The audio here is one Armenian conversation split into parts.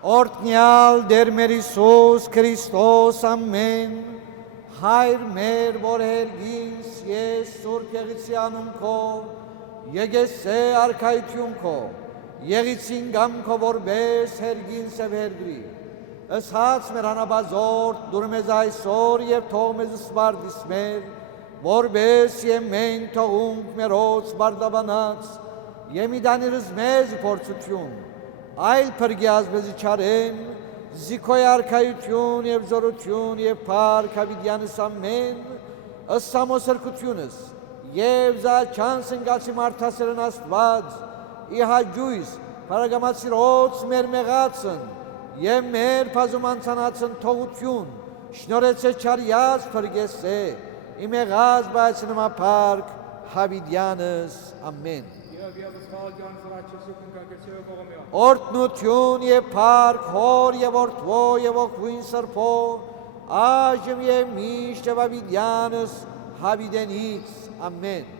Օրհնյալ Տեր մեր Հիսուս Քրիստոս ամեն Հայր մեր որ հերգիս ես Սուրբ Եղիցիանում քո Եկեսե արքայություն քո Եղիցին գամ քո որպես հերգին սև հերգրի Ըսած մեր անաբազորդ դուր մեզ այսօր և թող մեզ սպարդիս մեր որպես և մենք թողունք մերոց բարդաբանած և մի դանիրս մեզ փորձություն այլ փրկյազ մեզի չարեն, զիքոյ արքայություն և զորություն և փառք հավիտյանս ամեն, ըստ սամոսրկությունս և զաչանս ընկացի մարդասերն Աստված, ի հաջույս փարագամացիրոց մեր մեղացն և մեր փազումանցանացն թողություն, շնորհեցե չարյաց փրկեսե, ի մեղած բայցնմա փառք հավիտյանս ամեն։ Օրհնություն և փառք Հոր և Որդվո և Ոգուին Սրբո, այժմ և միշտ և հավիտյանս հավիտենից ամեն։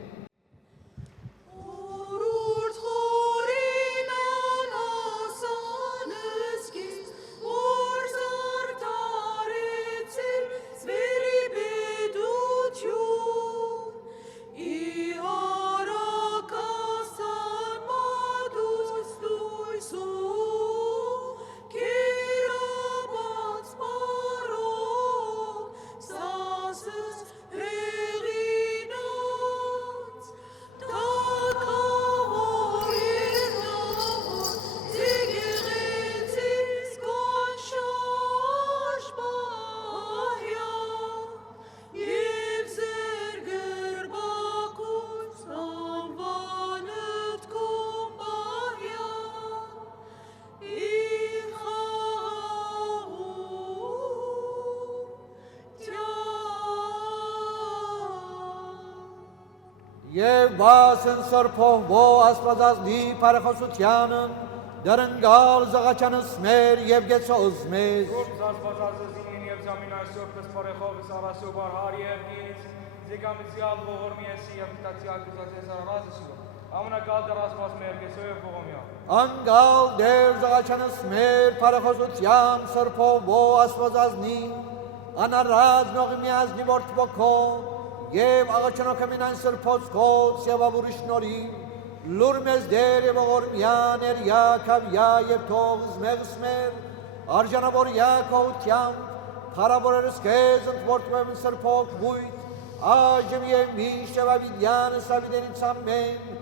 Եվ բասն սրբովո աստվածազնի պարախոսությանն, դրնգալ զղաչանս մեր և գեցոզ մեզ։ Սուրբ աստվածազնին և զամին այսօր կս պարեխովս արասու բարհար երկից, զիգամիզյալ ողորմի եսի և կտացյալ կուզացես արարազսու, ամնակալ դր աստված մեր գեցո և ողոմյա։ Անգալ դեր զղաչանս մեր պարախոսության սրբովո աստվածազնին, անարած նողիմյազնի որդվոքո, Եվ աղաչանոքամին այն սրպոցքոց և ավուրի շնորի, լուր մեզ դեր և ողորմյան երյա կավյա և թող զմեղս մեր, արժանավոր յակողությամբ, փարավորերս քեզ ընթորդում սրպոք բույթ, այժմ և միշտ և հավիտյանս հավիտենից ամեն,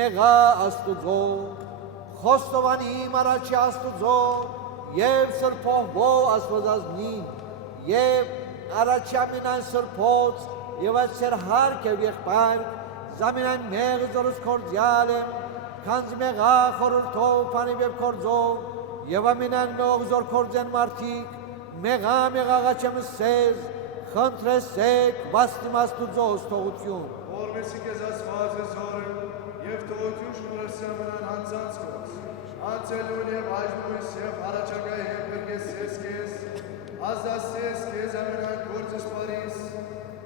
մեղա Աստուծո, խոստովանիմ առաջի Աստուծո, և սրպոհվո աստվածազնին, և առաջի ամեն այն սրպոց, Եվ այդ սեր հարկ և եղբայրք, զամինայն մեղը զորս կործյալ եմ, քանզի մեղա խորորդով պանիվ և կործով, և ամինայն մեղող զոր կործեն մարդիկ, մեղա աղաչեմս սեզ, խնդրեսեք վաստիմ Աստուծոս թողություն։ Որմեսի կեզ ասված է զորը, և թողություն շնորհեսի ամենան հանցանց կոց, անցելուն և այժմույս և առաջակայ և բրգեսես կեզ, ազասես կեզ ամենան գործս պարիս,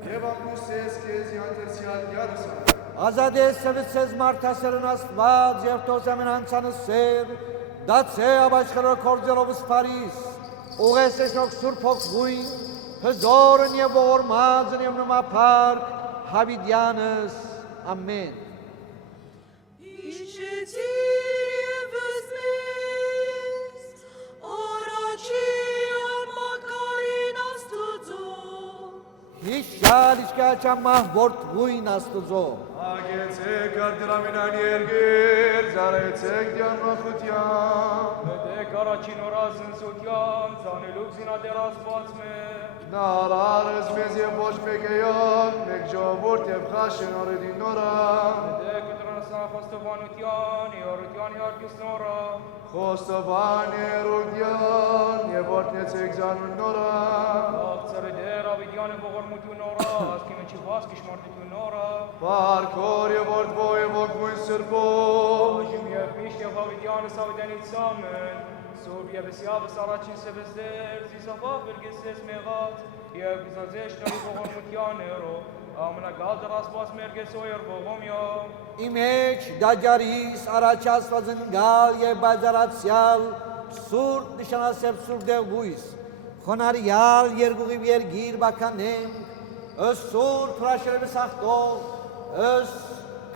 Եվ ամբուսես կեզ յանտերցյալ գյարսան։ Ազադես սվեցես մարդասերն Աստված և թոս ամեն հանցանս սեր, դացե աբաշխրը կործելով սպարիս, ուղես էշնոք սուրբ հոգվույն, հզորն և ողորմածն և նմա պարկ, հավիտյանս ամեն։ Հիշյալ իչկաչամահ որդվույն Աստուծո։ Ագեցեք արդրամինան երգեր, զարեցեք դյանմախության։ Դեք առաջին օրազն սության, ծանելուկ զինատեր աստված մեր։ Նարարս մեզ և ոչ մեկեյոն, մեկ ժողովուրդ և խաշեն օրեդին նորա։ Դեք դրանսան խոստովանության, իորության իարկիս նորա։ Խոստովան երուգյան, և որդնեցեք զանուն նորա։ Աղցրը դեր ավիդյան է ողորմություն նորա, ասկին չի վասկիշ մարդություն նորա։ Պարկոր և որդվո և ոգվույն սրբո։ Այժմ և միշտ և ավիդյանս ավիդյանից ամեն, Սուրբ և Իսիավս առաջին սևես դեր, զիսավավ բրգեսես մեղած, և գզազեշ նորի ողորմության երով, ամնագալ դր աստված մեր գեսո էր ողոմյա։ Իմեջ դաջարիս առաջ աստվածն գալ և բազարացյալ, Սուրբ նշանասեպ սուրբ դեղույս, խոնարյալ երկուղի երգիր բականենք, ըստ սուրբ հրաշերևս ախտող, ըստ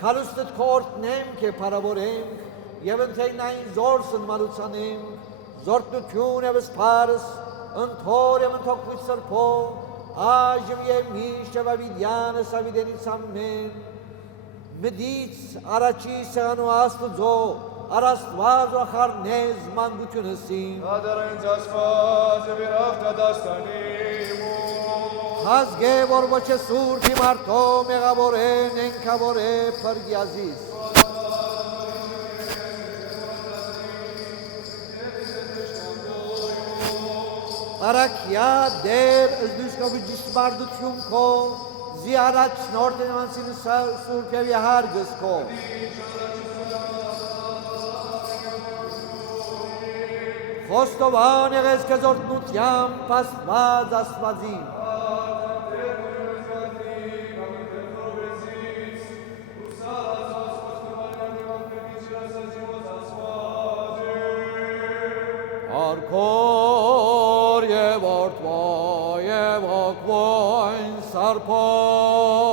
քալուստըտ կորտնենք է պարավորենք, և ընթեգնային զոր սնմանութանենք, զորտնություն և սպարս, ընթոր և ընթոքվույց սրպով, այժմ և միշտ և ավիդյանս ավիդենից ամեն, մդից առաջի սեղանու աստուծո, արաստված ու ախարնեզ մանգությունըսին, Ադարայինց ասված և իրավ տադաստանիմ Հազգե որ ոչ է սուրբ իմ արտո մեղավորեն ենքավոր է պրգյազիս, Արակյա դեր ըզդուշկովի ջիշմարդություն քո, զիարաչ նորդ ենմանցին սուրբ և եհարգս քո, Խոստովան եղես կեզորդնությամբ պաստված աստվածին, Արքոր և որդվո և ոգվոյն սարփով,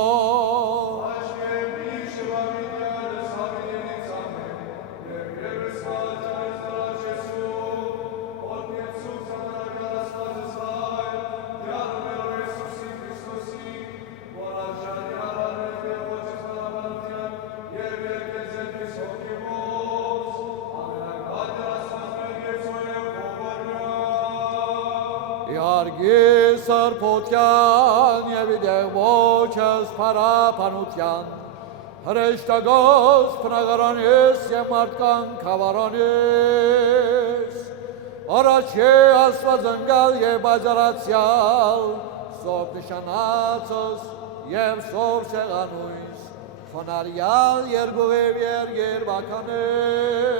Իարգի սրպոտյան և իդեղ ոչս պարապանության, հրեշտագոս պնագարանիս և մարդկան կավարանիս, առաջի աստվածընկալ և բաջարացյալ, սով նշանացս և սով սեղանույս, խոնարյալ երգուղիվ երգիր բականեր,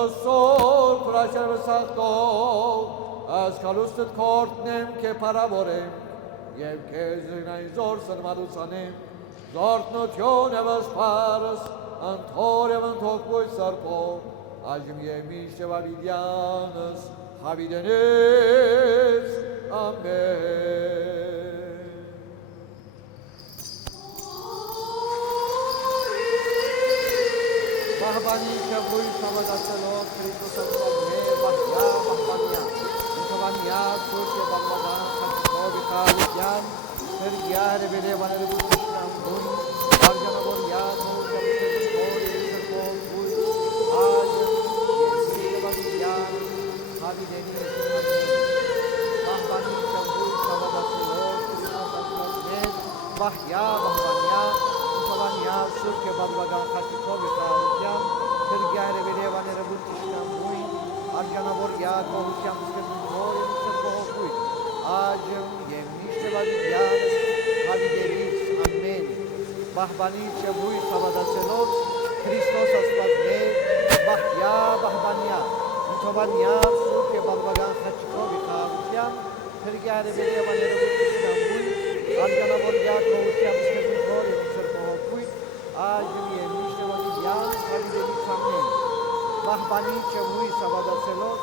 ըսոր պրաշերվս ախտով, Аз կալուստըտ կորտնեմ կե պարավորեմ, և կեզրինային զոր սրմադուցանեմ, զորդնություն և ասպարս, ընթոր և ընթոքվույց սրպով, այժմ և միշտ և ավիդյանս, հավիդենից, ամեն։ Բահբանի կևույց համագացելով Քրիստոս ասվածներ, բահյա, բահբանյա, Վանյա, սուրբ և բաղբաղան, խաչքով իխալության, հրգյար և երևաները դուշնան բույն, արջանավոր յաթով, կապիտետին խոր, երիզրկով բույն, այժմ, և ավիդյան, հավիդենի Բահբանի կևույց համագացելով Քրիստոս ասվածներ, բահյա, բահբանյա, Վանյա, սուրբ և բաղբաղան, խաչքով իխալության, հրգյար և երևաները դուշնան բույն, Արջանավոր յաթով, Այժմ և միշտ և ավիդյանս հավիդենից ամեն, բահբանից և հույս հավադացելով Քրիստոս աստվածներ, բահյա, բահբանյա, ընթովանյա, սուրբ և բաղբաղան խաչքով իխալության, հրգյար և երևաները դուշնան բույն, Արջանավոր յաթով, սկզբին խոր և սրպով բույն, այժմ և միշտ և ավիդյանս հավիդենից ամեն, բահբանից և հույս հավադացելով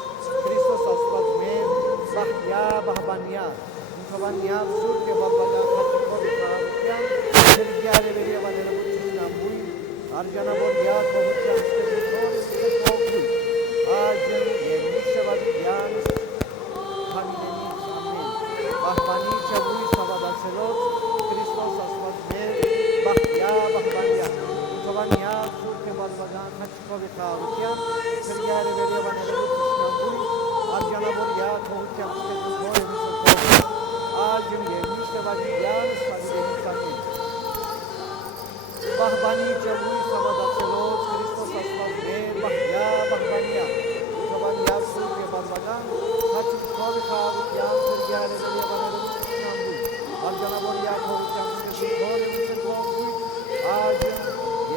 Քրիստոս աստվածներ, Բահյա, բահբանյա, ընթովանյա, սուրբ և բաղբաղան խաչքով իխալության, հրգյար և երևաները դուշնան բույն, Արջանավոր յաթով, սկզբին խոր և սրպով բույն, այժմ և միշտ և ավիդյանս հավիդենից ամեն, բահբանից և հույս հավադացելով Քրիստոս աստվածներ, բահյա, բահբանյա, ընթովանյա, սուրբ և բաղբաղան խաչքով իխալության, հրգյար և երևաները դուշնան բույն, Արջանավոր յաթով, սկզբին խոր և սրպով բույն, այժմ և միշտ և ավիդյանս հավիդենից ամեն, բահբանից և հույս հավադացելով Քրիստոս աստվածներ, բահյա, բահբանյա, ընթովանյա, սուրբ և բաղբաղան խաչքով իխալության, հրգյար և երևաները դուշնան բույն, Արջանավոր յաթով, սկզբին խոր և սրպով բույն, այժմ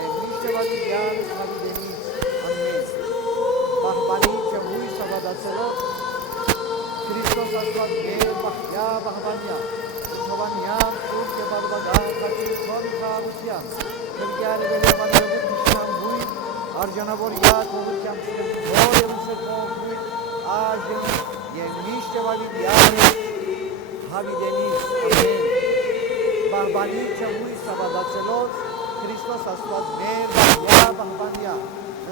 և միշտ և ավիդյանս հավիդենից ամեն, բահբանից և հույս հավադացելով Քրիստոս աստվածներ, բահյա, բահբանյա, ընթովանյա, սուրբ և բաղբաղան խաչքով իխալության, հրգյար և երևաները դուշնան բույն, Արժանավորյալ թողության Հոր և Սրբոյ այժմ և միշտ և ավիդյան հավիդենից ամեն բահբանիչը հույս հավատացելով Քրիստոս Աստված մեր բահյա բահբանյա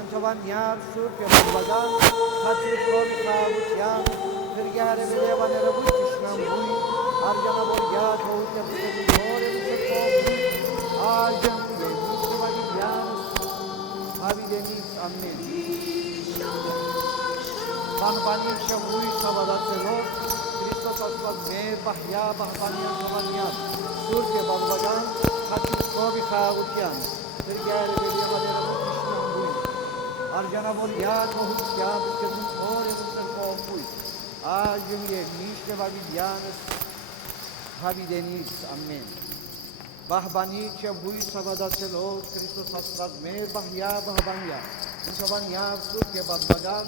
ընթվանյալ սուրբ և բավական հաճույքով խաղաղության քրգարևել և աներևույթ ճշնամույթ արժանավորյալ թողության Հոր և Սրբոյ այժմ և միշտ և ավիդյան հավիդենից ամեն բահբանիչը հույս հավատացելով Քրիստոս Աստված մեր բահյա բահբանյա ընթվանյալ սուրբ և բավական հաճույքով խաղաղության քրգարևել և աներևույթ Արժանավորյալ թողությամբ կրնում Հոր և Սրբոյ այժմ և միշտ և ավիդյանս հավիդենից ամեն բահբանիչը հույս հավատացելով Քրիստոս Աստված մեր բահյա բահբանյա ընթվանյալ սուրբ և բավական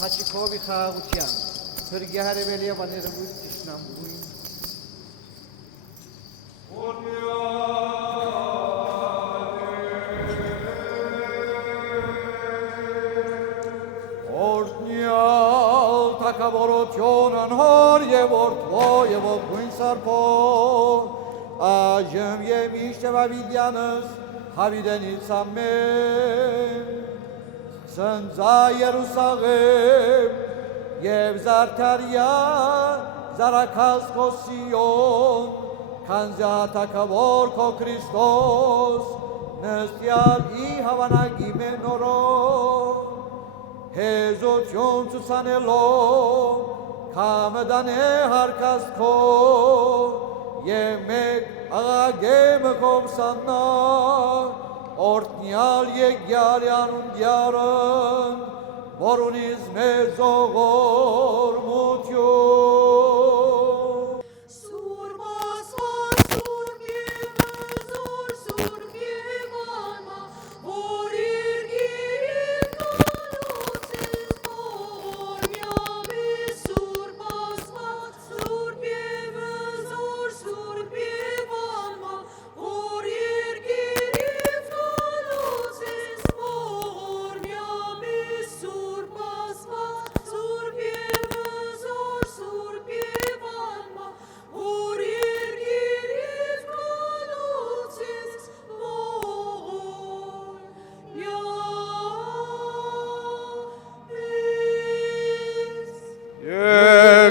հաճույքով խաղաղության քրգարևել և աներևույթ ճշնամույթ Թակավորությունն հոր և որդվո և ողգույն սարփով այժմ և միշտ և ավիդյանս հավիդենից ամեն ծնծա Երուսաղեմ և զարդարյա զարաքազքո Սիոն քանզի թակավոր քո Քրիստոս նստյալ ի հավանագի մենորով հեզություն ցուցանելով կամը դանե հարկած քո և մեկ աղագեմը կոմսանա օրտնյալ եկյալ անունդյարն որ ունիզ մեծ ողորմություն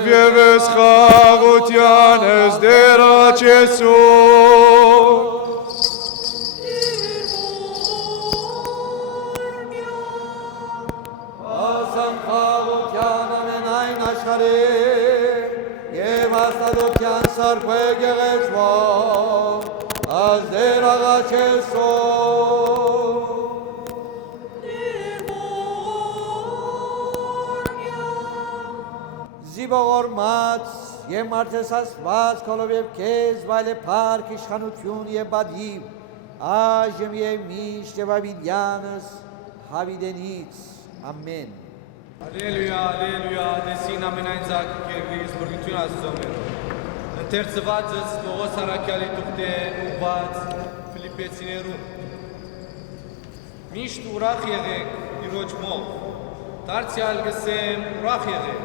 Եվես խաղությանս դերաչեսում Ասան խաղության ամենայն աշխարի և հաստատության սարքվե գեղեցվող ազ դեր աղաչեսով Զիբողորմած և մարդեսասված քոլով և կեզ վայլ է պարք իշխանություն և բադիվ այժմ և միշտ և ավիդյանս հավիդենից ամեն Ալելույա, ալելույա, դեսին ամենայն զակկևիս բրգություն աստծոմեր ընթերցվածս Պողոս Արաքյալի տուղտե ուղված Ֆիլիպեցիներու միշտ ուրախ եղեք իրոջ մով դարձյալ գսեմ ուրախ եղեք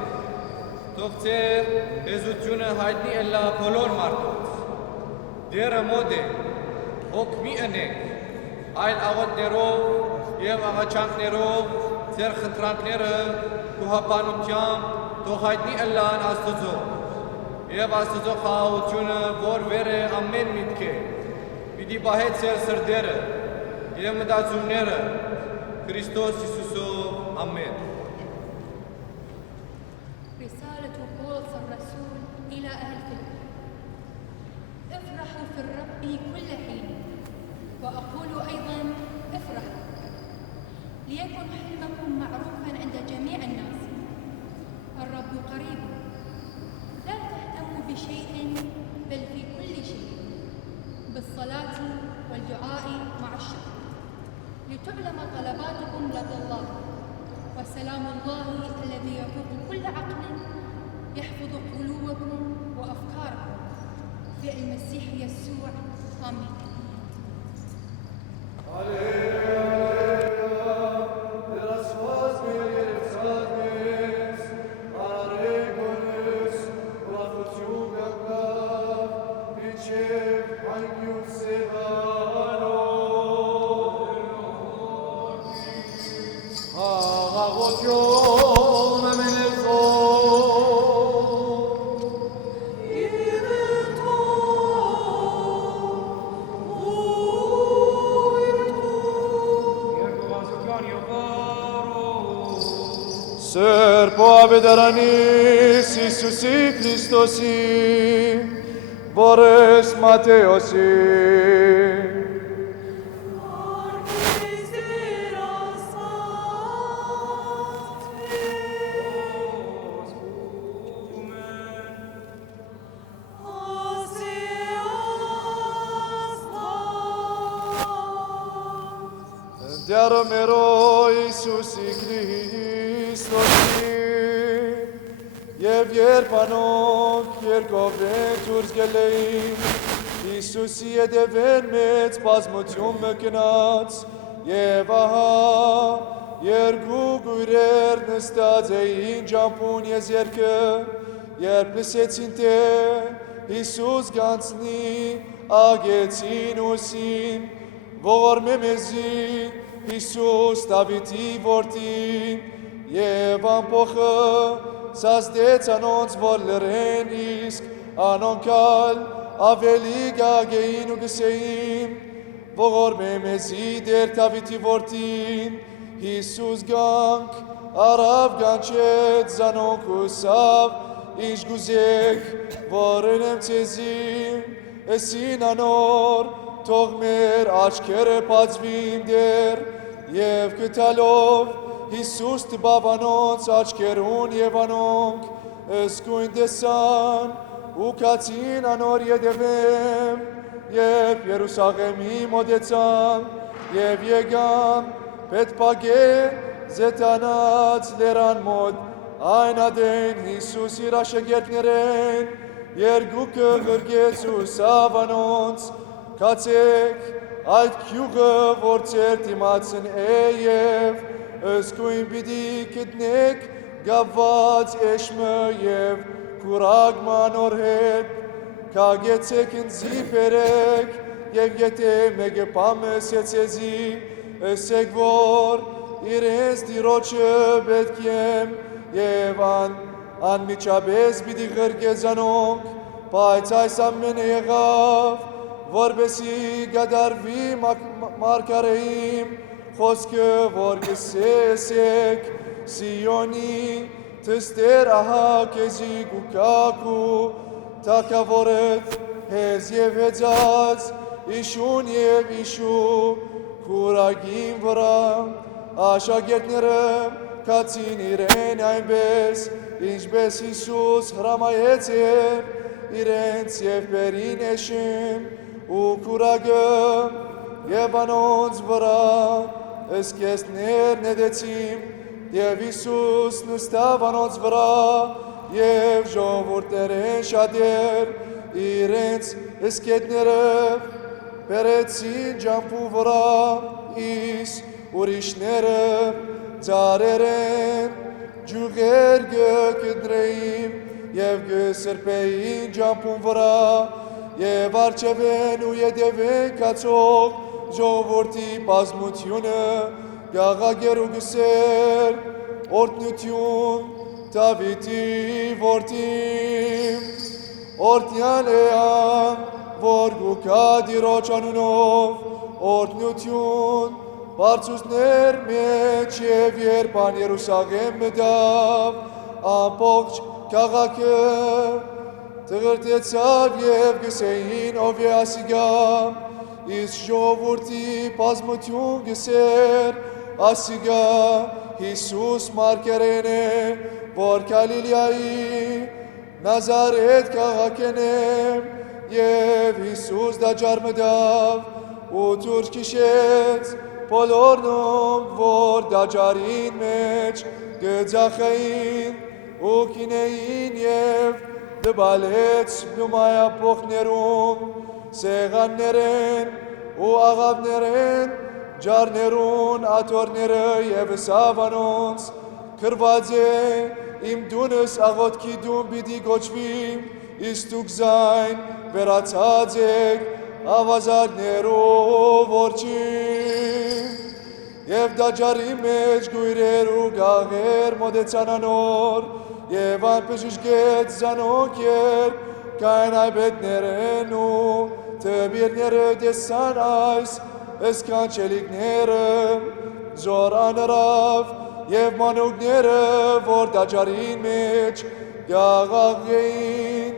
Թող ձեր հեզությունը հայտնի էլա բոլոր մարդոց դերը մոտ է հոգ մի ընեք այլ աղոտներով և աղաչանքներով ձեր խնդրանքները գոհաբանությամբ թող հայտնի էլան Աստծո և Աստծո խաղաղությունը որ վեր է ամեն միտք է պիտի պահե ձեր սրտերը և մտածումները Քրիստոս Հիսուսով ամեն رسالة بولس الرسول إلى أهل فيليب افرحوا في الرب كل حين وأقول أيضا افرحوا ليكن حلمكم معروفا عند جميع الناس الرب قريب لا تهتموا بشيء بل في كل شيء بالصلاة والدعاء مع الشكر لتعلم طلباتكم لدى الله وسلام الله الذي يفوق كل عقل يحفظ قلوبكم وأفكاركم في المسيح يسوع آمين Սրբո ավետարանիս Իսուսի Քրիստոսի, որս Մատեոսի, Դյարը մերո Իսուսի Քրիստոսի, և երբ անոնք երկովեն դուրս գելեին, Իսուսի հետևեն մեծ բազմություն մկնած, և ահա երկու գույրեր նստած էին ջամփուն եզերքը, երբ լսեցին թե Իսուս գանցնի ագեցին ուսին, ողորմե մեզի Իսուս Դավիթի որդին, և ամփոխը սազդեց անոնց, որ լրեն, իսկ անոնքալ ավելի գագեին ու գսեին, ողորմե մեզի դեր Դավիթի որդին, Իսուս գանք, արավ գանչեց զանոնք ուսավ, ինչ գուզեք, որ ընեմ ցեզի, էսին անոր, թող մեր աչքերը բացվին դեր, և գտալով Իսուս տբավանոնց աչքերուն և անոնք ըսկույն տեսան ու կացին անոր ետևեմ, երբ Երուսաղեմի մոտեցան և եկան Բեթփագե զետանած լերան մոտ, այն ադեն Իսուս իր աշակերտներեն երկուքը գրկեց ու սավ անոնց, կացեք այդ գյուղը, որ ձեր դիմացն է և ըսկույն պիտի գտնեք գավված էշմը և կուրագ մանոր հետ, կագեցեք ինձի բերեք և եթե մեկը բամս եծեզի, ըսեք որ իրենց դիրոջը պետք եմ և անմիջապես պիտի գրկեց անոնք, բայց այս ամենը եղավ, որպեսի գադարվի մարգարեին խոսքը, որ գսեսեք Սիոնի թստեր ահա քեզի գուկակու թագավորդ հեզ և հեծած իշուն և իշու կուրագին վրա աշակերտները կացին իրեն այնպես ինչպես Իսուս հրամայեց իրենց և բերին էշին ու կուրագը և անոնց վրա ըսկեսներ նետեցին և Իսուս նստավ անոնց վրա և ժողովուրդներեն շատեր իրենց ըսկետները բերեցին ջամփու վրա, իսկ ուրիշները ծառերեն ջուղեր գկտրեին և գսրբեին ջամփուն վրա և արջևեն ու ետևեն կացող ժողովրդի բազմությունը գաղագեր ու գսեր օրհնություն Դավիթի որդին, օրհնյալ է ան, որ գուկա Տիրոջ անունով, օրհնություն բարձուստներ մեջ և երբան Երուսաղեմ մտավ, ամբողջ քաղաքը տղրտեցավ և գսեին ով է ասիգա, իսկ ժողովուրդի բազմություն գսեր ասիգա Հիսուս մարգարեն է, որ Գալիլեայի Նազարեթ քաղաքեն է, և Հիսուս դաջար մտավ ու դուրս քշեց բոլորնում, որ դաջարին մեջ գծախային ու կինեին և դբալեց նումայապոխներում, սեղաններեն ու աղավներեն, ջարներուն աթորները և սավանոնց, կրված է իմ դունս աղոտքի դուն պիտի գոչվի, իսկ դուք զայն վերացած եք ավազակներով որջին, և դաջարի մեջ գույրեր ու գաղեր մոտեցան անոր, և անպժիշկեց զանոք երբ կային այբետներեն ու թբիրները տեսան այս սքանչելիքները, զոր անրավ եւ մանուկները, որ տաճարին մեջ գաղաղեին,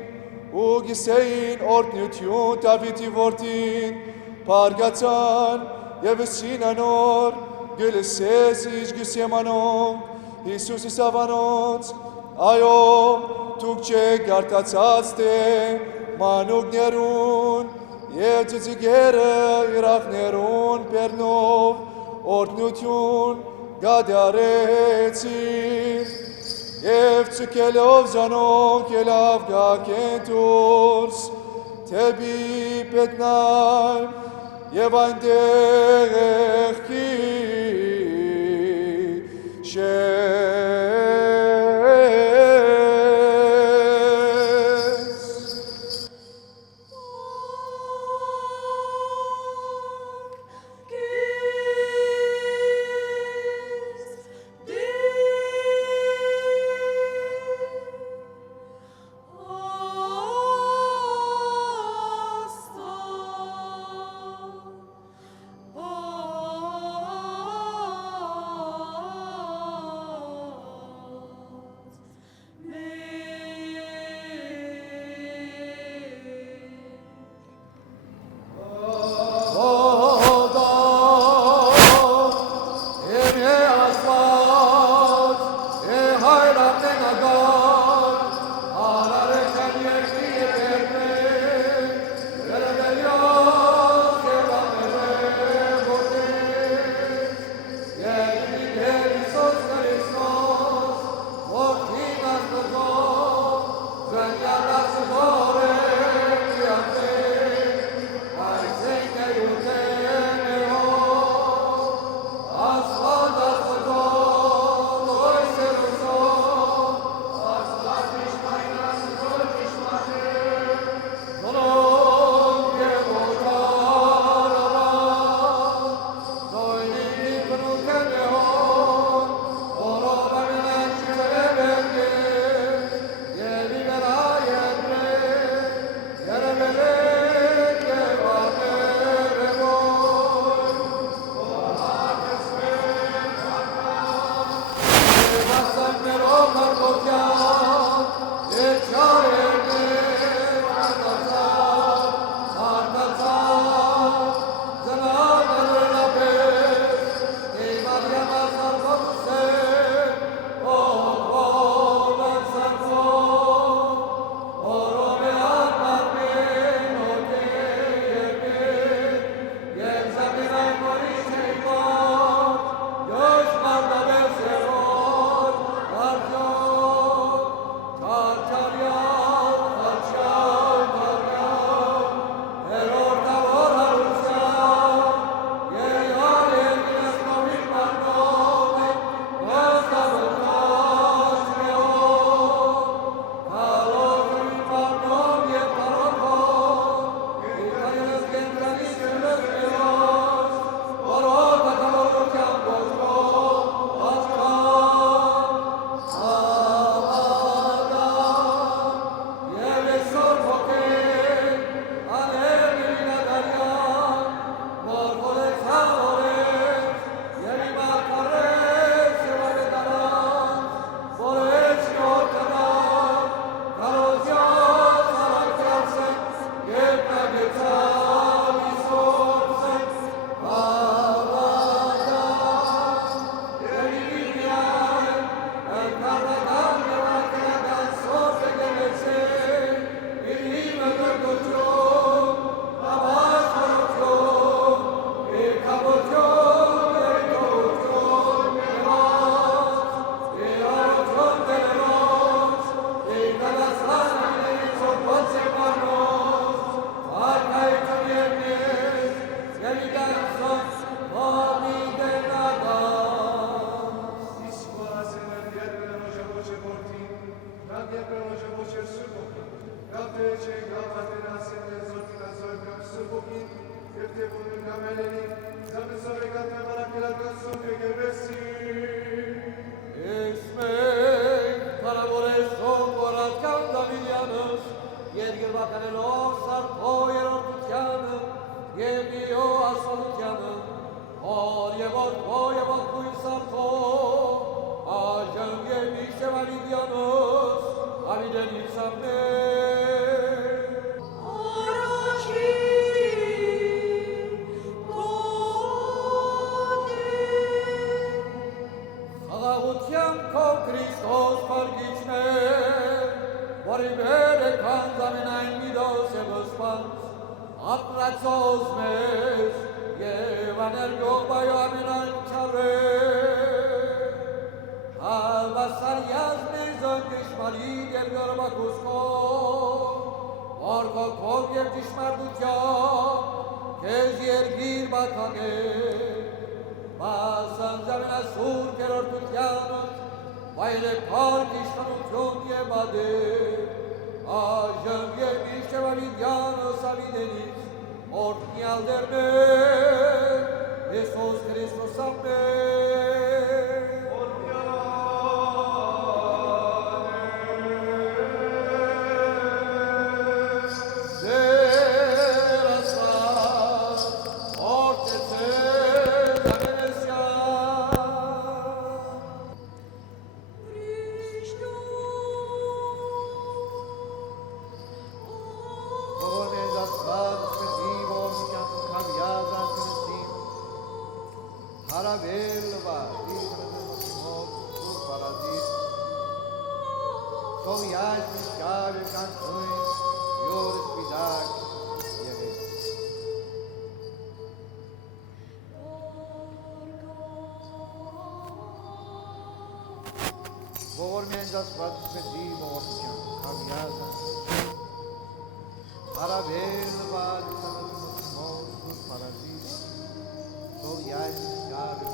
ու գիսեին օրտնություն Դավիթի որդին, պարգացան եւ սինանոր գլսես իջ գիսեմանոն, Հիսուսի սավանոց, այո, դուք չեք գարտացած թե մանուկներուն, եւ ծիծիկերը իրախներուն պերնով, օրտնություն գադարեցին, եւ ծկելով զանոք ելավ գակեն դուրս, թեպի պետնայմ, եւ այնտեղ եղքի Ո Այժմ և միշտ և ավիդյանոս, ավիդենից ամեն։ Խաղաղության քո Քրիստոս փրկիչներ, որի վեր է քանձ ամենայն միդոս և ոսպանց, ապրածոս մեզ և աներգող բայո ամենայն չարեր, հավասարյազ մեզ անգշմարիտ և գորբակուս քով, որ քով և ճշմարտությամբ քեզ երգիր բականեր, Մասն զավենասուր կերորդությանոց, վայր է պարկ իշխանություն և ադեր, այժմ և միշտ և ավիդյանոս ավիդենից, օրդնյալ դերներ, Հեսոս Քրիստոս ամեն։ Ձեր ասված, օրդեցեր Որ մենք ասված պետի մորքյան կավյազը Հարավել նվար մոտ պարազիտ Թող յայս գավը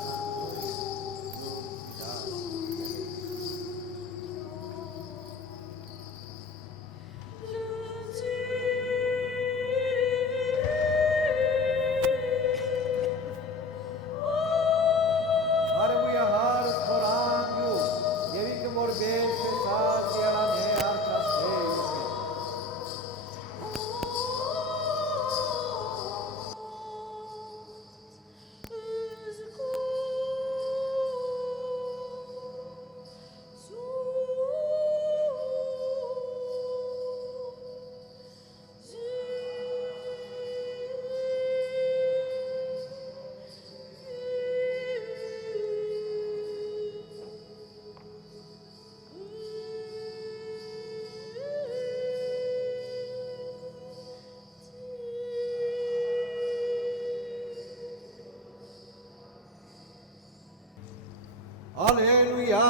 Ալելույա,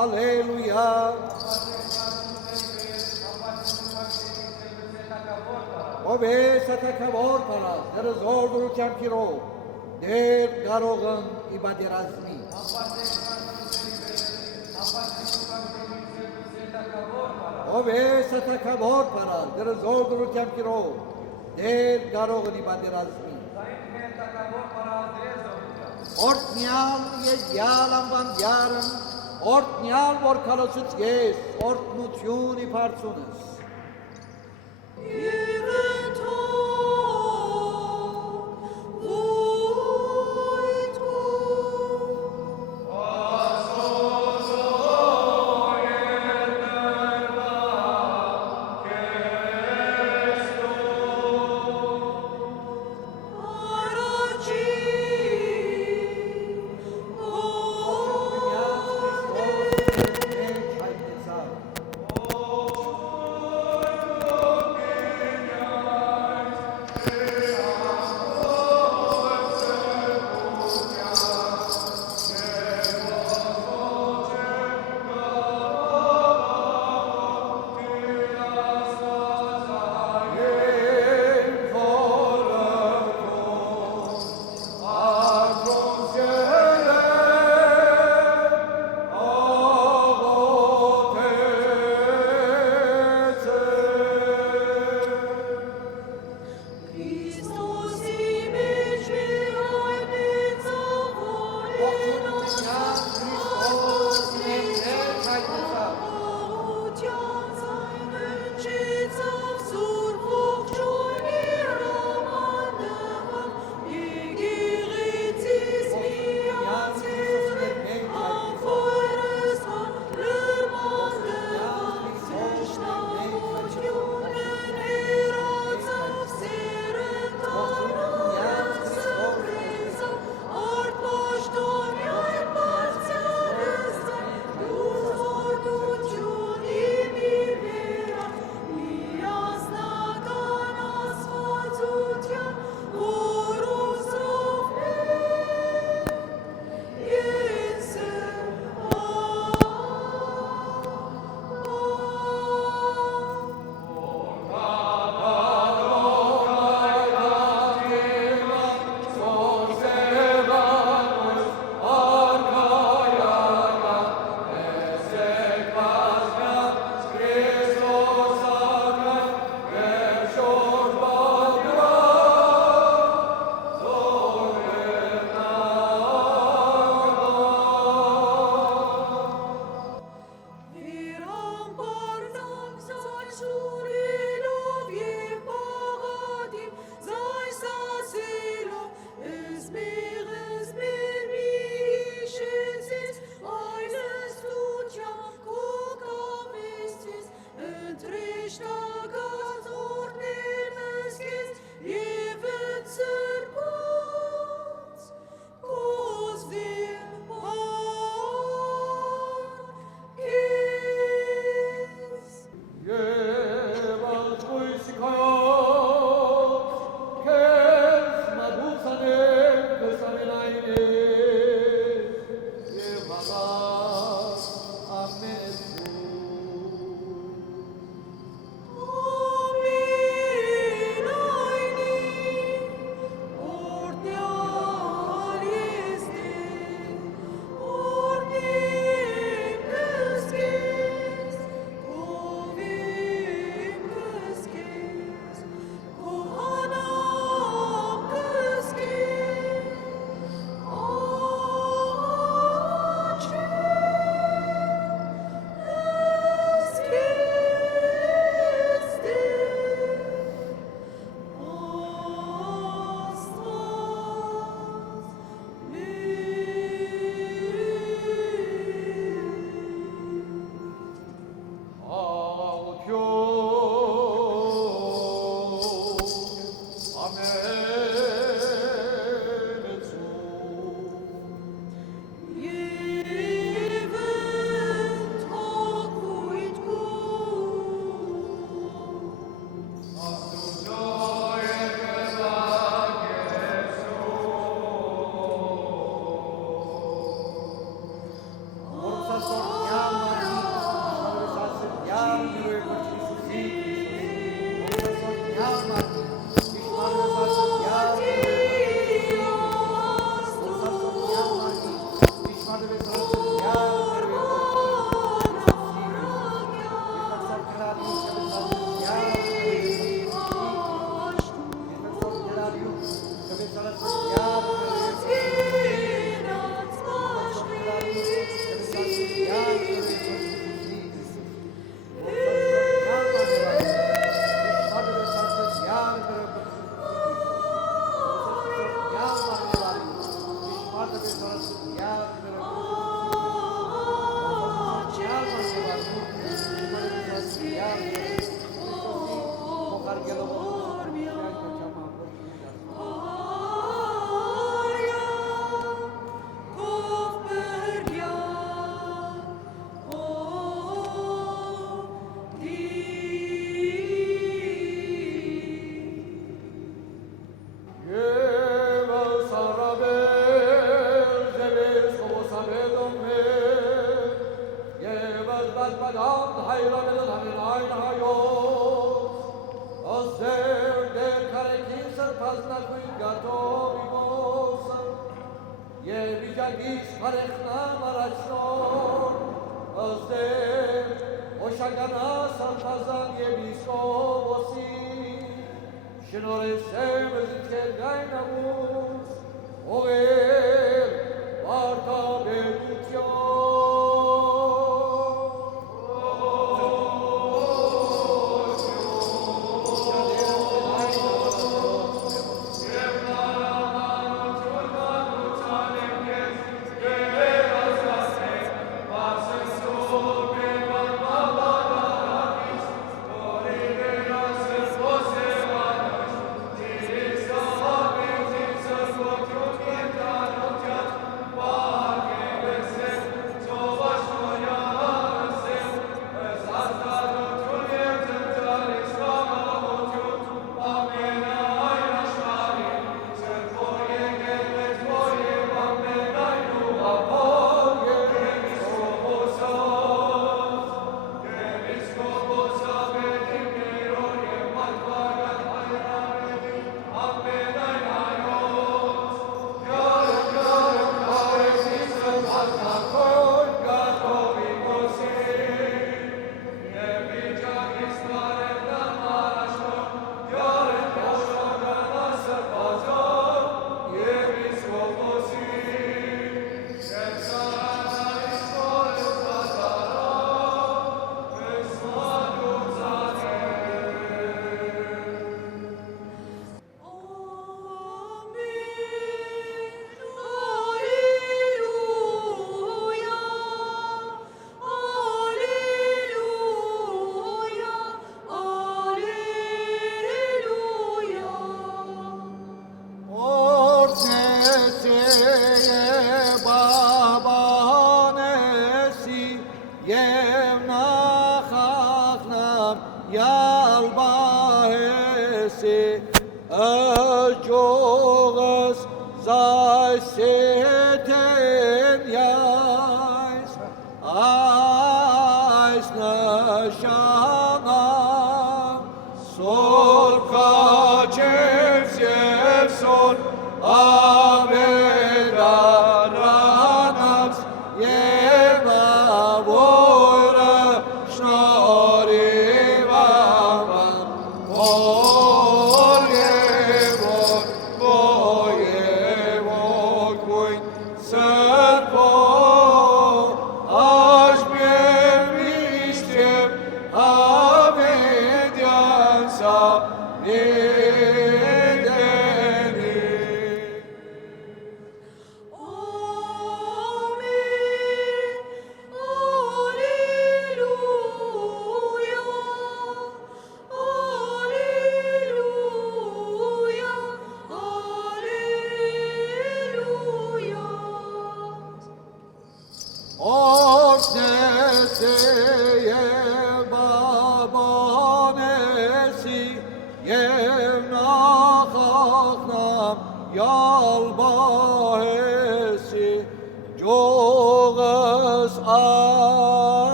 ալելույա Ով ես ատակավոր պարազ, դերը զոր դրության կիրով, դեր կարողն իբադերազմի Ով ես ատակավոր պարազ, դերը զոր դրության կիրով, դեր կարողն իբադերազմի Օրդնյալ եզյալ ամբանդյարն, օրդնյալ որ կալոցուց ես, օրդնություն իպարցունս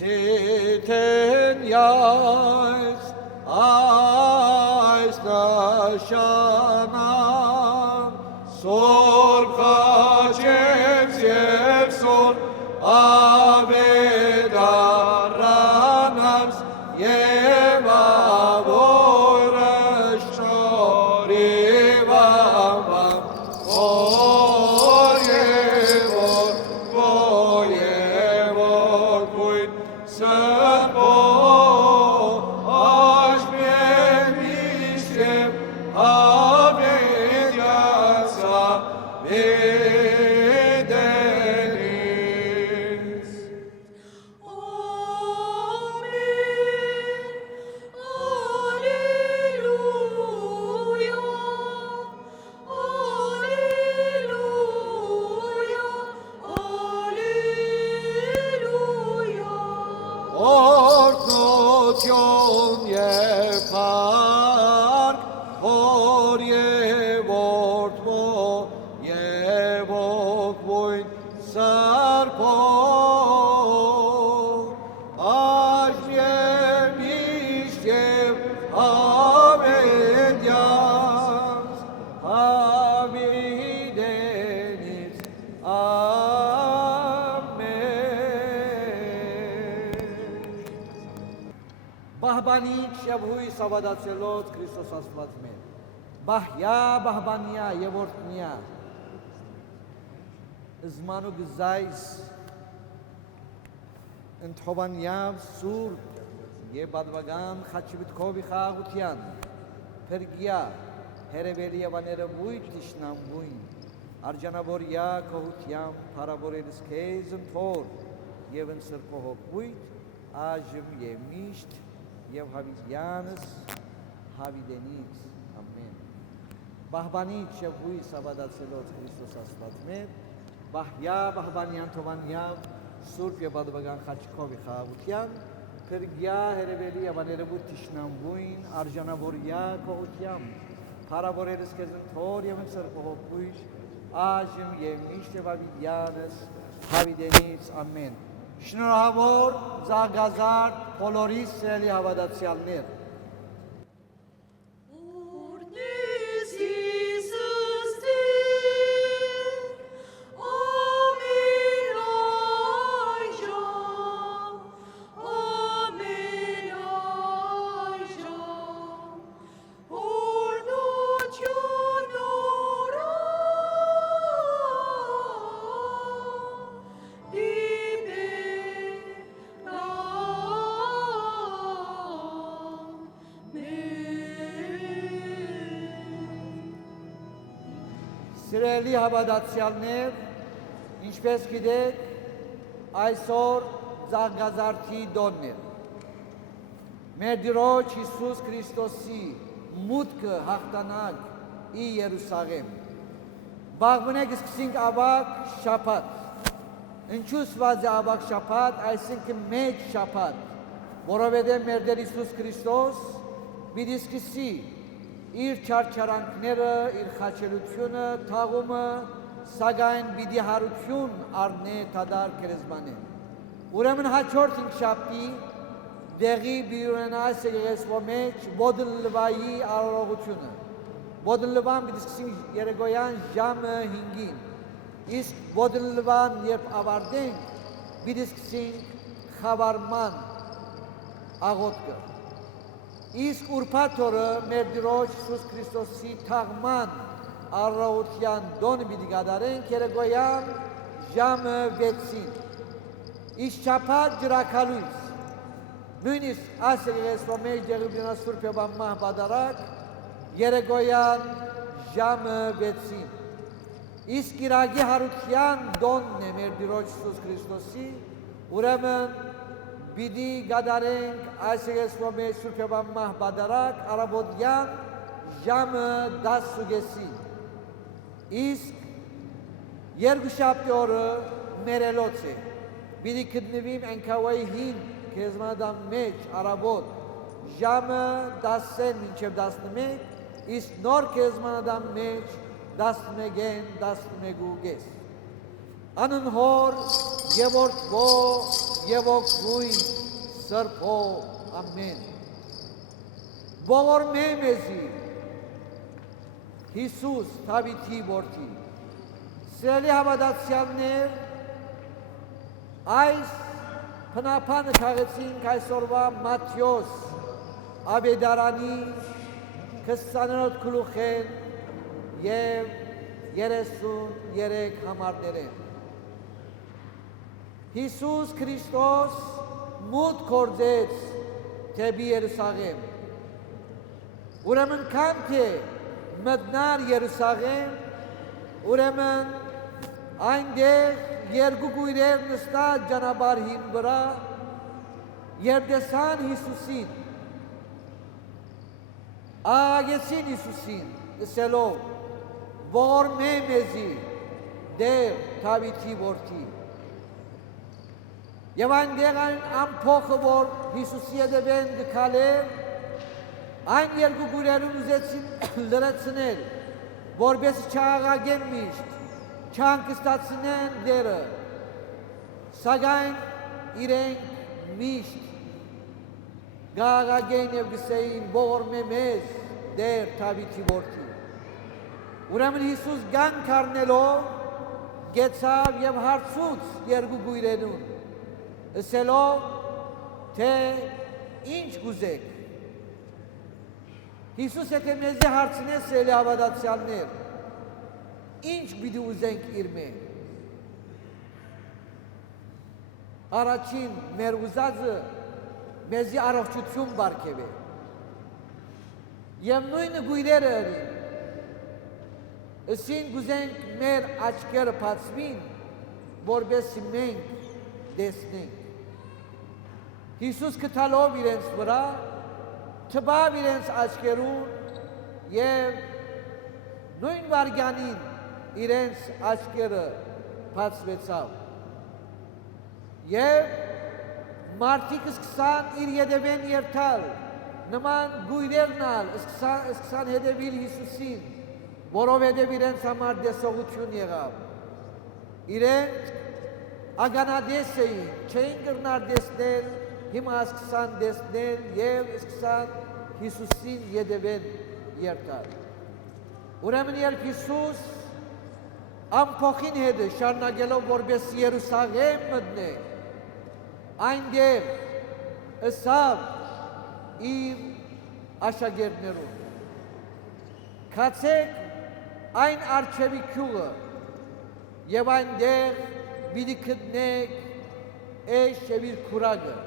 Sithen yas նշանամ սոր խաչեց և սոր ավետարանամս և ավորը շորիվավամ որ և որ կույն սրպո աշմեմիշ և ավետյացա վեդենից Օրդություն և փառք, հոր և որդմո և ոգվույն սրբո, այժմ և միշտ և հավետյանց հավիտենից Բահբանիչ և հույս ավադացելոց Քրիստոս Աստված մեր, բահյա բահբանյա և որդնյա, զմանու գզայս, ընթովանյավ սուրբ և բադվագան խաչվիտքովի խաղաղության, պերգյա, հերևելի և աներևույթ տիշնամվույն, արջանավորյա կողությամբ հարավորելս կեզ ընթոր և ընսրպո հոգույթ, այժմ և միշտ և հավիտյանս հավիտենից, ամեն։ Բահբանիչ և հույս ավադացելոց Քրիստոս Աստված մեր, բահյա բահբանյան թովանյավ սուրբ և բադվագան խաչքովի խաղաղության, պերգյա հերևելի և աներևույթ տիշնամվույն, արջանավորյա կողությամբ հարավորելս կեզ ընթոր և ընսրպո հոգույթ, այժմ և միշտ և հավիտյանս հավիտենից, ամեն։ Շնորհավոր Զարգազարդ բոլորիս սիրելի հավատացյալներ։ Սիրելի հավատացյալներ, ինչպես գիտեք, այսօր Զարգազարդի տոնն է։ Մեր Տիրոջ Հիսուս Քրիստոսի մուտքը հաղթանակ ի Երուսաղեմ։ Բաղբնեք սկսենք ավակ շաբաթ։ Ինչու սված է ավակ շաբաթ, այսինքն մեծ շաբաթ, որովհետև մեր Տեր Հիսուս Քրիստոս պիտի սկսի իր չարչարանքները, իր խաչելությունը, թաղումը, սակայն պիտի հարություն առնե դադար քրիստոնեն։ Ուրեմն հաջորդ հինգշաբթի դեղի բյուրենա եկեղեցու մեջ Բոդլվայի արարողությունը։ Բոդլվան պիտի սկսենք երեկոյան ժամը 5-ին։ Իսկ Բոդլվան երբ ավարտենք, պիտի սկսենք խավարման աղոթքը։ Իսկ ուրբաթ օրը մեր Տիրոջ Հիսուս Քրիստոսի թաղման արարողության տոնը պիտի կատարենք երեկոյան ժամը 6-ին։ Իսկ շաբաթ ջրաքալույց, նույնիսկ այս եկեղեցու մեջ դեղի բյուրենա սուրբ և անմահ պատարագ երեկոյան ժամը 6-ին։ Իսկ կիրակի հարության տոնն է մեր Տիրոջ Հիսուս Քրիստոսի, ուրեմն պիտի կատարենք այս եկեղեցու մեջ սուրբ և անմահ պատարագ առավոտյան ժամը 10:30-ին։ Իսկ երկուշաբթի օրը մերելոց է։ Պիտի գտնվիմ Ընկավայի 5 քեզմանադամ մեջ առավոտ ժամը 10-ին մինչև 11, իսկ նոր քեզմանադամ մեջ 11-ին 11:30։ Անընհոր և որդվո և ոգվույն սրբո, ամեն։ Ողորմե մեզի Հիսուս Դավիթի որդի։ Սիրելի հավատացյալներ, այս փնապանը քաղեցինք այսօրվա Մատթեոս Աբեդարանի 20-րդ գլուխեն եւ 33 համարներեն։ Հիսուս Քրիստոս մուտք գործեց դեպի Երուսաղեմ։ Ուրեմն քան թե մտնար Երուսաղեմ, ուրեմն այնտեղ երկու գույրեր նստած ճանապարհին վրա երբ տեսան Հիսուսին, աղաղեցին Հիսուսին, ասելով, որ մեզի դեր Դավիթի որդի։ Եվ այնտեղ այն ամփոխը, որ Հիսուսի հետևեն գքալեր, այն երկու գույրերուն ուզեցին լրացնել, որպես չաղաղեն միշտ, չհանգստացնեն դերը, սակայն իրենք միշտ գաղաղեն եւ գսեին, որ մեզ դեր Դավիթի որդի։ Ուրեմն Հիսուս կյանք առնելով գեցավ եւ հարցուց երկու գույրերուն, ասելով, թե ինչ գուզեք։ Հիսուս եթե մեզի հարցնես էլի հավատացյալներ, ինչ պիտի ուզենք իր մե։ Առաջին մեր ուզածը մեզի առողջություն բարգեւե։ Եվ նույնը գույրերը ըրին, ասին գուզենք մեր աչքերը բացվին, որպեսզի մենք տեսնենք։ Հիսուս գտալով իրենց վրա, թվավ իրենց աչքերուն եւ նույն վարգանին իրենց աչքերը բացվեցավ։ Եվ մարդիկ սկսան իր հետևեն երթալ, նման գույրերն ալ սկսան հետևիլ Հիսուսին, որովհետև իրենց համար դեսողություն եղավ։ Իրենք ագանադես էին, չէին կրնար դեսնել, հիմա սկսան դեսնել և սկսան Հիսուսին հետևեն երթալ։ Ուրեմն երբ Հիսուս ամփոխին հետը շարունակելով որպես Երուսաղեմ մտնե, այնտեղ ըսավ իր աշակերտներուն. Քացեք այն արջևի գյուղը եւ այնտեղ պիտի գտնեք էշ եւ իր քուրագը։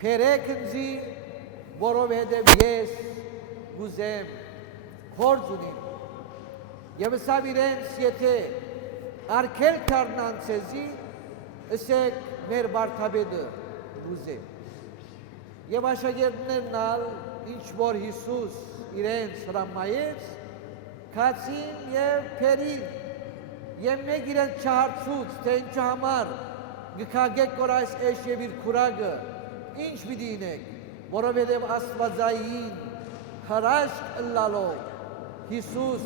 Բերեք ինձի, որովհետև ես գուզեմ գործ ունիմ։ Եվ ըսավ իրենց, եթե արգել դառնան ցեզի, ըսեք մեր վարդապետը գուզե։ Եվ աշակերտներն ալ, ինչ որ Հիսուս իրենց հրամայեց, քացին եւ փերին, եւ մեկ իրենց չհարցուց, թե ինչ համար գքագեք որ այս էշ եւ իր քուրագը, ինչ պիտի ինեք, որովհետև Աստվածային հրաշք ըլլալով Հիսուս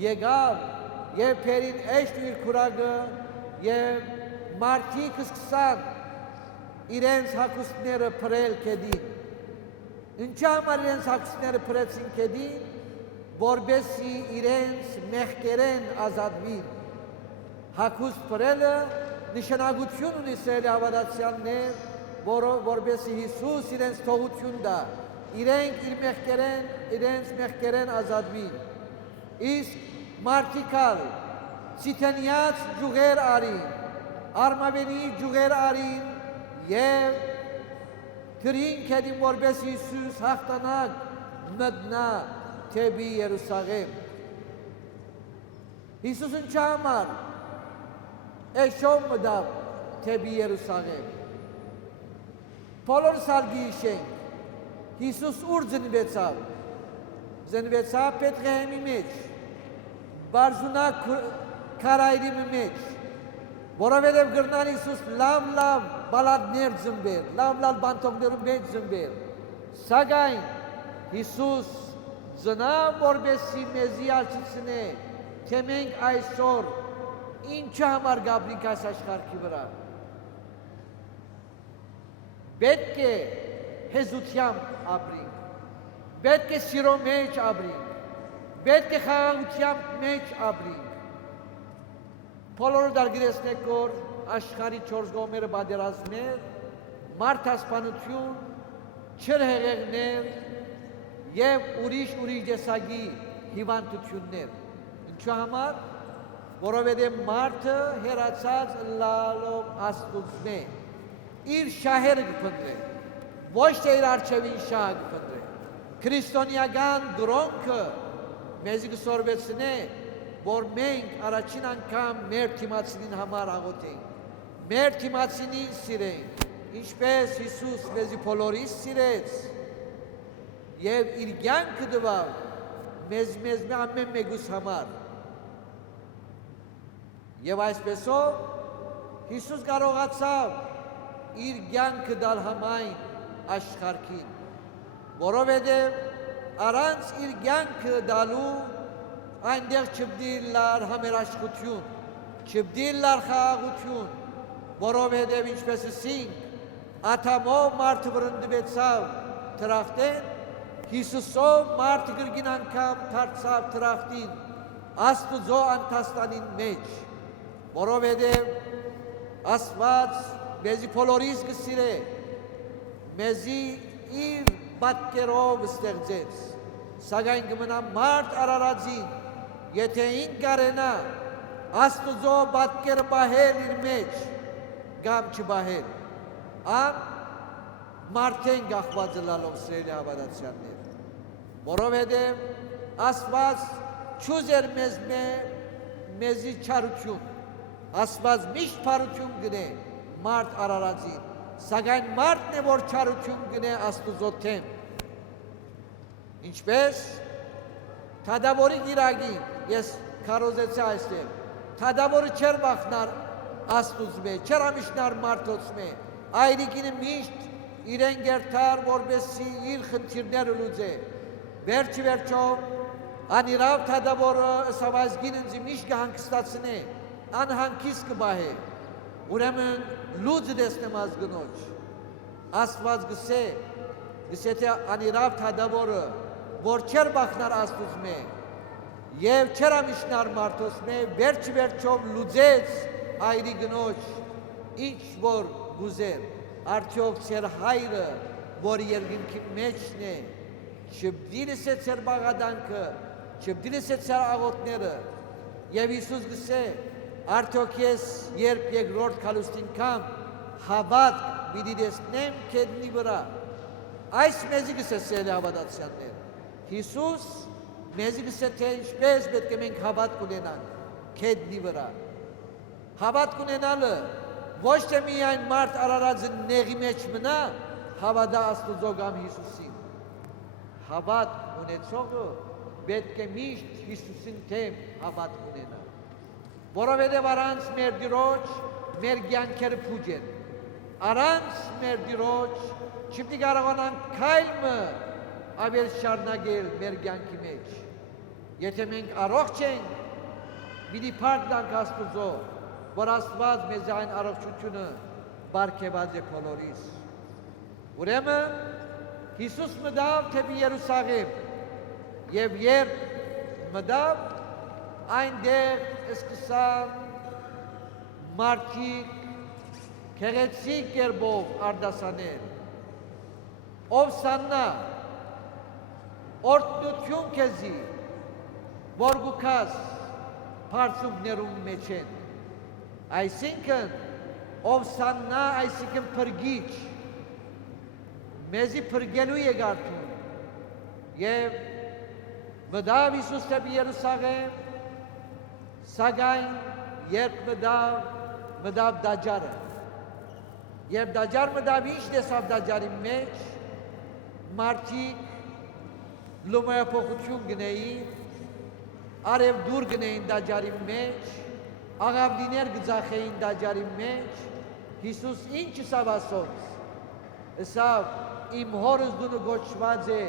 եկավ եւ փերին էշ իր քուրագը եւ մարդիկ սկսան իրենց հագուստները փրել քեդին։ Ինչի համար իրենց հագուստները փրեցին քեդին, որբեսի իրենց մեղքերեն ազատվին։ Հագուստ փրելը նշանակություն ունի սիրելի հավատացյալներ, որբեսի Հիսուս իրենց թողություն տա, իրենք իրենց մեղքերեն ազատվին։ Իսկ մարդիկալ ցիտենյաց ջուղեր արին, արմավենի ջուղեր արին եւ գրին քեդին որպես Հիսուս հաղթանակ մտնա թեպի Երուսաղեմ։ Հիսուսն չամար էշոմ մտավ թեպի Երուսաղեմ։ Բոլոր սարգիշենք, Հիսուս ուր ծնվեցավ։ Ծնվեցավ Պետղեհեմի մեջ, Բարզունակ քարայրի մեջ, որովհետև գրնան Հիսուս լավ բալադներ ծնվեր, լավ բանտոկներում մեջ ծնվեր։ Սակայն Հիսուս ծնավ, որպեսզի մեզի աջակցնե, թե մենք այսօր ինչի համար գաբրինք այս աշխարհի վրա։ Պետք է հեզությամբ ապրենք, պետք է սիրո մեջ ապրենք, պետք է խաղաղության մեջ ապրենք։ Բոլորը դարգիրեցնեք, որ աշխարհի 4 կողմերը պատերազմներ, մարդասպանություն, չրհեղեղներ եւ ուրիշ տեսակի հիվանդություններ։ Ինչու համար, որովհետեւ մարդը հերացած լալով աստուծն է, իր շահերը կփնտրե, ոչ թե իր արժևին շահը կփնտրե։ Քրիստոնեական դրոնքը մեզ կսորվեցնե, որ մենք առաջին անգամ մեր թիմացին համար աղոթենք, մեր թիմացին սիրենք, ինչպես Հիսուս մեզի բոլորիս սիրեց եւ իր կյանքը տվավ մեզ ամեն մեկուս համար։ Եվ այսպեսով Հիսուս կարողացավ իր կյանքը տալ համայն աշխարհին, որովհետեւ առանց իր կյանքը տալու այնտեղ չպետք է լար համերաշխություն, չպետք է լար խաղաղություն, որովհետեւ ինչպես ասինք, Աթամով մարդը վրընդվեցավ թրախտեն, Հիսուսով մարդը գրգին անգամ դարձավ թրախտին, Աստուծո անտաստանին մեջ, որովհետև Աստված մեզի բոլորիս կսիրե, մեզի իր պատկերով ստեղծեց, սակայն կմնա մարդ արարածին, եթե ինք կարենա Աստուծո պատկերը պահել իր մեջ, կամ չպահել, ան մարդեն գախված լալով սրելի հավատացյալներ, որովհետև Աստված չուզեր մեզի չարություն, Աստված միշտ փարություն գնե մարդ արարածին, սակայն մարդն է, որ չարություն գնե Աստուծո թեմ։ Ինչպես թադավորի գիրագին, ես քարոզեցի այստեղ, թադավորը չեր վախնար Աստուծո մե, չեր ամիշնար մարդոց մե, այրիկինը միշտ իրեն գերտար, որբեսի իր խնդիրները լուծե, վերջի վերջով, անիրավ թադավորը սավազգին ընձի միշտ կհանգստացնե, անհանգիստ կբահե, ուրեմն լուծը դեսնեմ ազգնոջ, Աստված գսե թե անիրավ թադավորը, որ չեր բախնար Աստուծո մե, և չեր ամիշնար մարդոց մե, վերջի վերջով լուծեց այրի գնոջ, ինչ որ գուզեր, արդյոք ծեր հայրը, որ երկինքի մեջն է, չբդիրս է ծեր բաղադանքը, չբդիրս է ծեր աղոտները, և Իսուս գսե, արդյոք ես երբ երկրորդ կալուստին կամ հավատ բիդիրեսնեմ կեդնի վրա, այս մեզի գսե սելի հավատացյաններ, Հիսուս մեզի գսե թե ինչպես պետք է մենք հավատ կունենանք կեդնի վրա, հավատ կունենալը ոչ թե միայն մարդ արարածը նեղի մեջ մնա, հավատա Աստուծո կամ Հիսուսին, հավատ ունեցողը պետք է միշտ Հիսուսին թեմ հավատ կունենա, որովհետև առանց մեր դիրոջ մեր կյանքերը փուջ են, առանց մեր դիրոջ չպետք է կարողանանք քայլը ավել շարունակել մեր կյանքի մեջ, եթե մենք առողջ ենք, պիտի փառք տանք Աստուծո, որ Աստված մեզ այն առողջությունը բարգեւած է բոլորիս։ Ուրեմն Հիսուս մտավ թեպի Երուսաղեմ, եւ երբ մտավ, այնտեղ սկսան մարդիկ գեղեցիկ կերպով արտասանել, ով սաննա, օրհնություն քեզի, որ գուքաս բարձունքներում մեջ են, այսինքն ով սաննա, այսինքն փրկիչ, մեզի փրկելու է գարտուն, եւ մտավ Հիսուս թեպի Երուսաղեմ, սակայն երբ մտավ դաջարը, երբ դաջար մտավ, ինչ տեսավ դաջարի մեջ, մարդիկ լոմայափոխություն գնեին, արև դուր գնեին դաջարի մեջ, աղավդիներ գծախեին դաջարի մեջ, Հիսուս ինչ ըսավ ասոց, ըսավ իմ հորս դունը գոչված է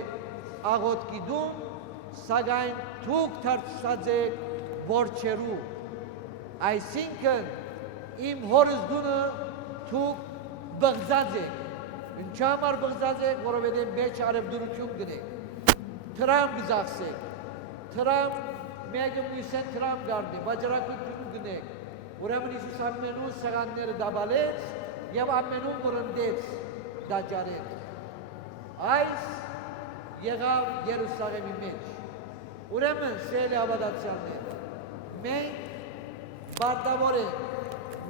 աղոտքի դուն, սակայն թուք թարցած եք որջերու, այսինքն իմ հորս դունը թուք բղձած եք, ինչու համար բղձած եք, որովհետև մեջ արևդուրություն գնեք, թրամ գծախսեք, Tram, megim müsen tram gardi, bacaraklı tüm günek. Ուրեմն Հիսուս ամենուն սեղանները դաբալեց եւ ամենուն մռնդեց դաջարել։ Այս եղավ Երուսաղեմի մեջ։ Ուրեմն սիրելի հավատացյալներ, մենք բարդավոր ենք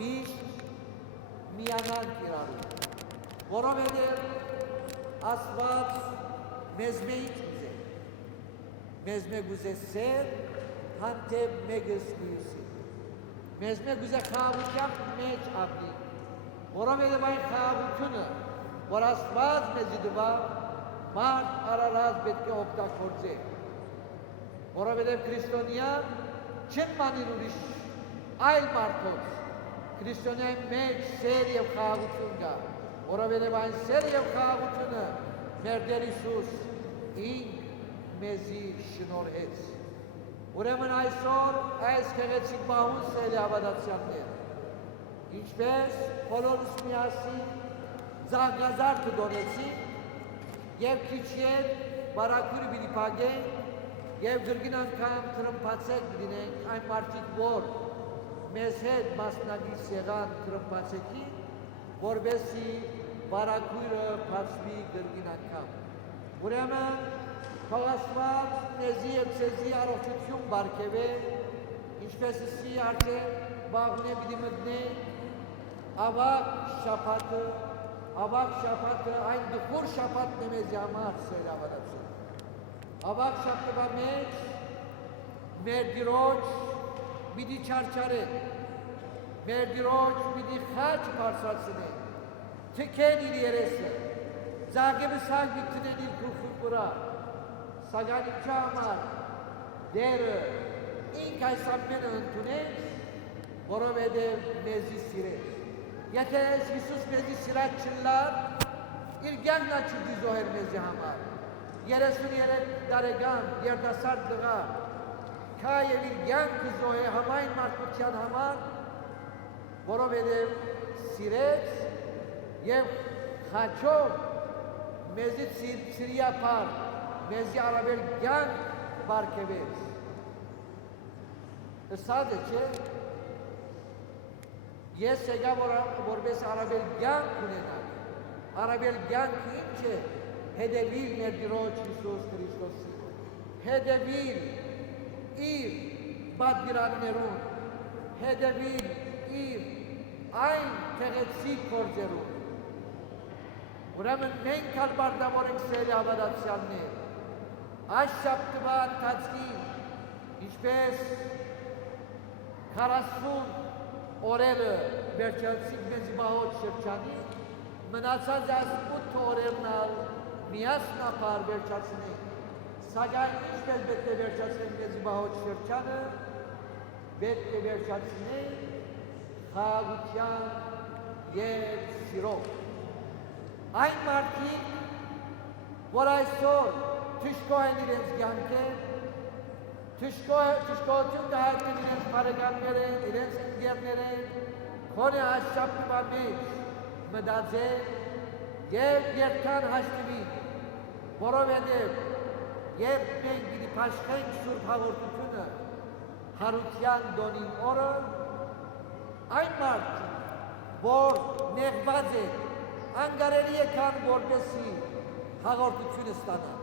միշտ միանանք իրարու, որովհետեւ Աստված մեզ մեծ ուզե։ Մեզ մեկ ուզե սեր, հանդեպ մեկս գույսի։ Մեզ մեկ ուզե խաղաղության մեջ ապրի, որովհետև այն խաղաղությունը, որ Աստված մեզի տվավ, մարդ արարած պետք է օգտագործի, որովհետև քրիստոնյան չեն մանիր ուրիշ այլ մարդոց, քրիստոնյայի մեջ սեր եւ խաղաղություն կա, որովհետև այն սեր եւ խաղաղությունը մեր Տեր Հիսուս ինք մեզի շնորհեց։ Ուրեմն այսօր այս քեղեցիկ մահուն սիրելի հավատացյալներ, ինչպես բոլորս միասին զանգազարդը դոնեցին եւ քիչեր բարակուրը պիտի փակենք եւ գրգին անգամ տրմփացեք դինենք այն մարդիկ, որ մեզ հետ մասնագիր եղան տրմփացեքին, որբեսի բարակուրը փակվի գրգին անգամ։ Ուրեմն Թող Աստված մեզի եւ ցեզի առողջություն բարգեւե, ինչպես սի արդեն վաղնե պիտի մտնենք ավակ շաբաթը այն դուր շաբաթն է մեզ համար սեր ավարտացել։ Ավակ շաբաթվա մեջ մեր Տիրոջ պիտի չարչարենք, մեր Տիրոջ պիտի խաչ բարձրացնենք, թքեն իր երեսը, զարգեբսակ պիտի իր գլուխի վրա։ Սակայն ինչա համար Տերը ինք այս ամենը ընդունեց, որովհետև մեզի սիրեց։ Եթե Հիսուս մեզի սիրած չլար, իր կյանքն չի զոհեր մեզի համար։ 33 տարեկան երիտասարդ տղա քա եւ իր կյանքը զոհե համայն մարդկության համար, որովհետև սիրեց եւ խաչով մեզի սիրիապար մեզի առավել կյանք բարգեւեց։ Սա դե չէ։ Ես եկա որպես առավել կյանք ունենալ։ Առավել կյանքը ինչ է։ Հետևիլ մեր Տիրոջ Հիսուս Քրիստոսի։ Հետևիլ իր պատվիրաններուն։ Հետևիլ իր այն քեղեցիկ գործերուն։ Ուրեմն մենք կալ բարդավոր ենք սիրելի հավատացյալներ։ Այս շաբթվա ընթացքին, ինչպես 40 օրերը վերջացիկ մեզի մահոց շրջանի, մնացած այս 8 օրերն ալ միասնապար վերջացնենք, սակայն ինչպես պետք է վերջացնենք մեզի մահոց շրջանը, պետք է վերջացնենք խաղաղության և սիրով։ Այն մարդիկ, որ այսօր թշկոհ են իրենց կյանքեր, թշկոհություն կհայտեն իրենց բարեկամներեն, իրենց ընկերներեն, քոնե այս շաբթվա մեջ մտածել եւ երթան հաշտվի, որովհետեւ երբ մենք պիտի փաշխենք Սուրբ հաղորդությունը հարության դոնին օրը, այն մարդիկ, որ նեղված են, անգարելի եկան որպեսի հաղորդությունը ստանան,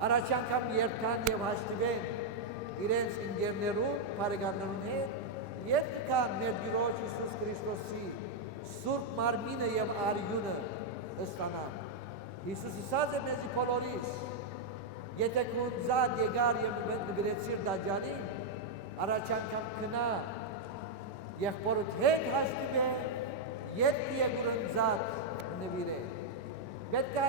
առաջ անգամ երթան եւ հաշտվեն իրենց ընկերներուն, բարեկամներուն հետ, երբ կան մեր Տիրոջ Հիսուս Քրիստոսի Սուրբ մարմինը եւ արյունը ստանան։ Հիսուս ասաց է մեզի բոլորիս, եթե քո զատ եկար եւ նվիրեցիր դաջանին, առաջ անգամ քնա եղբորդ հետ հաշտվե, երբ եկուրն զատ նվիրե։ Պետք է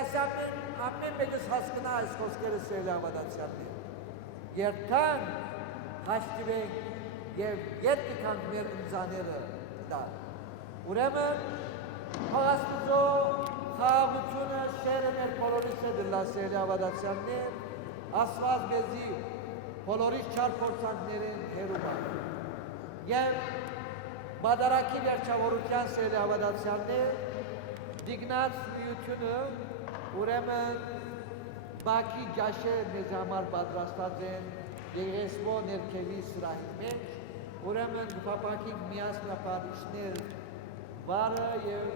ամեն մեկս հասկնա այս խոսքերը սիրելի հավատացյալներ։ Երթան հաշտվենք եւ երբ կան մեր ընձաները տալ։ Ուրեմն Աստծո խաղաղությունը շերը մեր բոլորիս է դրլա սիրելի հավատացյալներ, Աստված մեզի բոլորիս չար փորձանքներին հեռու բան։ Եվ բادرակի վերջավորության սիրելի հավատացյալներ, դիգնած միությունը ուրեմն Բաքի ջաշերը մեզ համար պատրաստած են եղեսվո ներքևի սրահի մեջ, ուրեմն գպապակիկ միասնապարիշներ վարը և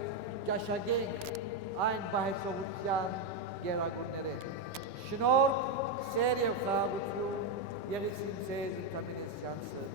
ջաշագենք այն բահեցողության գերագունները։ Շնորհ, սեր և խաղաղություն եղեցին ձեզ ինքամինես չանցը։